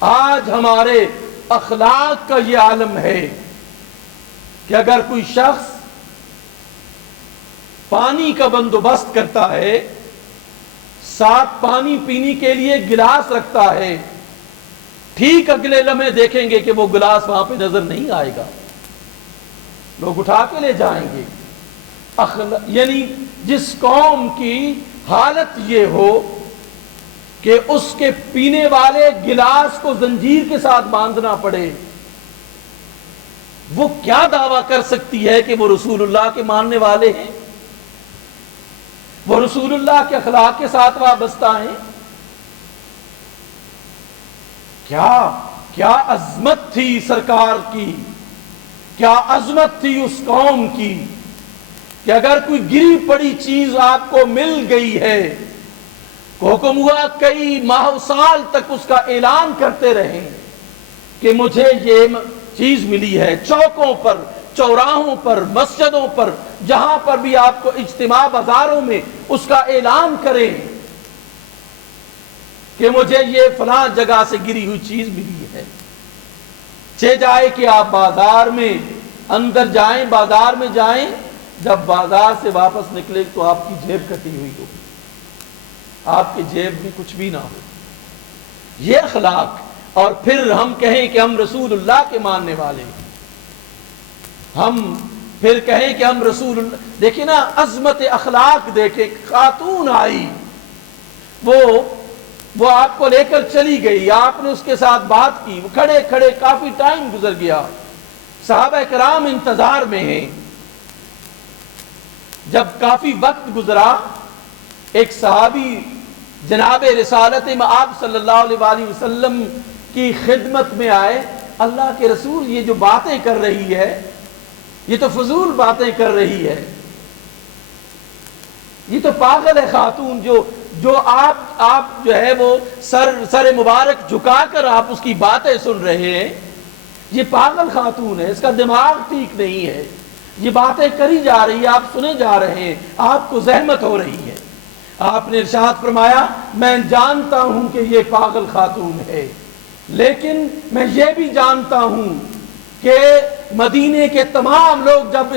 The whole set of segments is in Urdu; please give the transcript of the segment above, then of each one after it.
آج ہمارے اخلاق کا یہ عالم ہے کہ اگر کوئی شخص پانی کا بندوبست کرتا ہے، ساتھ پانی پینے کے لیے گلاس رکھتا ہے، ٹھیک اگلے لمحے دیکھیں گے کہ وہ گلاس وہاں پہ نظر نہیں آئے گا، لوگ اٹھا کے لے جائیں گے۔ یعنی جس قوم کی حالت یہ ہو کہ اس کے پینے والے گلاس کو زنجیر کے ساتھ باندھنا پڑے، وہ کیا دعویٰ کر سکتی ہے کہ وہ رسول اللہ کے ماننے والے ہیں، وہ رسول اللہ کے اخلاق کے ساتھ وابستہ ہیں؟ کیا عظمت تھی سرکار کی، کیا عظمت تھی اس قوم کی کہ اگر کوئی گری پڑی چیز آپ کو مل گئی ہے، حکم ہوا کئی ماہ و سال تک اس کا اعلان کرتے رہیں کہ مجھے یہ چیز ملی ہے، چوکوں پر، چوراہوں پر، مسجدوں پر، جہاں پر بھی آپ کو اجتماع، بازاروں میں اس کا اعلان کریں کہ مجھے یہ فلاں جگہ سے گری ہوئی چیز ملی ہے۔ چہ جائے کہ آپ بازار میں اندر جائیں، بازار میں جائیں، جب بازار سے واپس نکلے تو آپ کی جیب کٹی ہوئی ہو، آپ کی جیب میں کچھ بھی نہ ہو۔ یہ اخلاق، اور پھر ہم کہیں کہ ہم رسول اللہ کے ماننے والے ہیں، ہم پھر کہیں کہ ہم رسول اللہ، دیکھیں نا عظمت اخلاق، دیکھیں خاتون آئی، وہ آپ کو لے کر چلی گئی، آپ نے اس کے ساتھ بات کی، وہ کھڑے کھڑے کافی ٹائم گزر گیا، صحابہ کرام انتظار میں ہیں۔ جب کافی وقت گزرا، ایک صحابی جناب رسالت مآب صلی اللہ علیہ وآلہ وسلم کی خدمت میں آئے، اللہ کے رسول یہ جو باتیں کر رہی ہے، یہ تو فضول باتیں کر رہی ہے، یہ تو پاگل ہے خاتون، جو آپ جو ہے وہ سر مبارک جھکا کر آپ اس کی باتیں سن رہے ہیں، یہ پاگل خاتون ہے، اس کا دماغ ٹھیک نہیں ہے، یہ باتیں کری جا رہی ہے، آپ سنے جا رہے ہیں، آپ کو زحمت ہو رہی ہے۔ آپ نے ارشاد فرمایا میں جانتا ہوں کہ یہ پاگل خاتون ہے، لیکن میں یہ بھی جانتا ہوں کہ مدینے کے تمام لوگ جب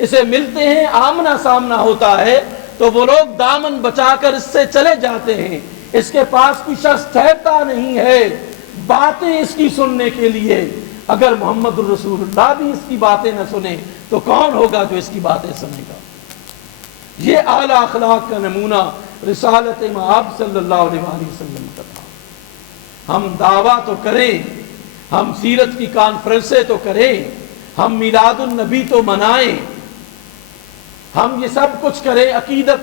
اسے ملتے ہیں، آمنا سامنا ہوتا ہے، تو وہ لوگ دامن بچا کر اس سے چلے جاتے ہیں، اس کے پاس کوئی شخص ٹھہرتا نہیں ہے باتیں اس کی سننے کے لیے۔ اگر محمد الرسول اللہ بھی اس کی باتیں نہ سنے تو کون ہوگا جو اس کی باتیں سنے گا؟ یہ اعلیٰ اخلاق کا نمونہ رسالت مآب صلی اللہ علیہ وآلہ وسلم کا تھا۔ ہم دعویٰ تو کریں، ہم سیرت کی کانفرنسیں تو کریں، ہم میلاد النبی تو منائیں، ہم یہ سب کچھ کریں عقیدت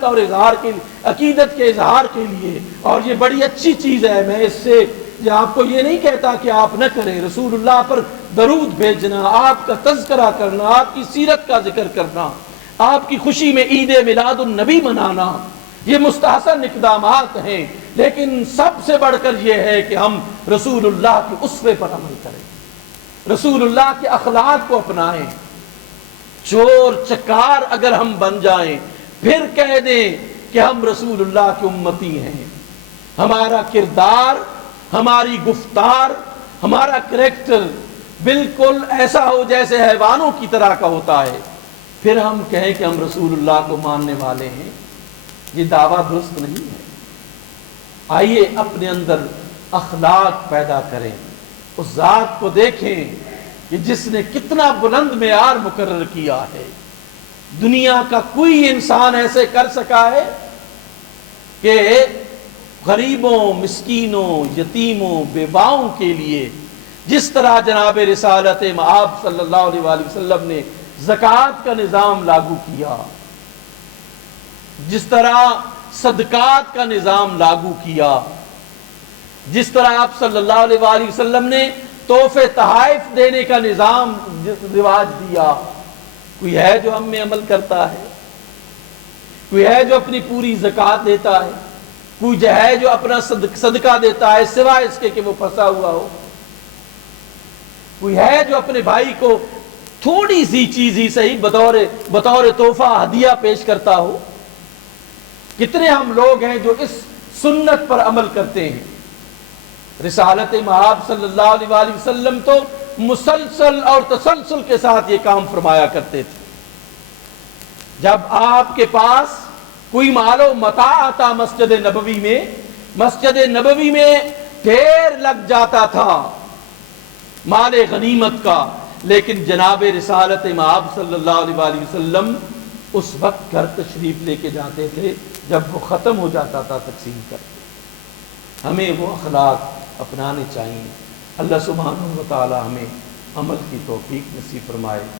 کے اظہار کے لیے، اور یہ بڑی اچھی چیز ہے۔ میں اس سے آپ کو یہ نہیں کہتا کہ آپ نہ کریں، رسول اللہ پر درود بھیجنا، آپ کا تذکرہ کرنا، آپ کی سیرت کا ذکر کرنا، آپ کی خوشی میں عید میلاد النبی منانا، یہ مستحسن اقدامات ہیں، لیکن سب سے بڑھ کر یہ ہے کہ ہم رسول اللہ کے اسوے پر عمل کریں، رسول اللہ کے اخلاق کو اپنائیں۔ چور چکار اگر ہم بن جائیں، پھر کہہ دیں کہ ہم رسول اللہ کی امتی ہیں، ہمارا کردار، ہماری گفتار، ہمارا کریکٹر بالکل ایسا ہو جیسے حیوانوں کی طرح کا ہوتا ہے، پھر ہم کہیں کہ ہم رسول اللہ کو ماننے والے ہیں، یہ دعویٰ درست نہیں ہے۔ آئیے اپنے اندر اخلاق پیدا کریں، اس ذات کو دیکھیں کہ جس نے کتنا بلند معیار مقرر کیا ہے۔ دنیا کا کوئی انسان ایسے کر سکا ہے کہ غریبوں، مسکینوں، یتیموں، بیواؤں کے لیے جس طرح جناب رسالت مآب صلی اللہ علیہ وآلہ وسلم نے زکوٰۃ کا نظام لاگو کیا، جس طرح صدقات کا نظام لاگو کیا، جس طرح آپ صلی اللہ علیہ وآلہ وسلم نے تحفے تحائف دینے کا نظام رواج دیا، کوئی ہے جو ہم میں عمل کرتا ہے؟ کوئی ہے جو اپنی پوری زکوٰۃ دیتا ہے؟ کوئی ہے جو اپنا صدقہ دیتا ہے سوائے اس کے کہ وہ پھنسا ہوا ہو؟ کوئی ہے جو اپنے بھائی کو تھوڑی سی چیز ہی صحیح بطور تحفہ ہدیہ پیش کرتا ہو؟ کتنے ہم لوگ ہیں جو اس سنت پر عمل کرتے ہیں؟ رسالت مآب صلی اللہ علیہ وآلہ وسلم تو مسلسل اور تسلسل کے ساتھ یہ کام فرمایا کرتے تھے۔ جب آپ کے پاس کوئی مال و متاع آتا مسجد نبوی میں ڈھیر لگ جاتا تھا مال غنیمت کا، لیکن جناب رسالت مآب صلی اللہ علیہ وآلہ وسلم اس وقت گھر تشریف لے کے جاتے تھے جب وہ ختم ہو جاتا تھا تقسیم کرتے۔ ہمیں وہ اخلاق اپنانے چاہیے۔ اللہ سبحانہ و تعالی ہمیں عمل کی توفیق نصیب فرمائے۔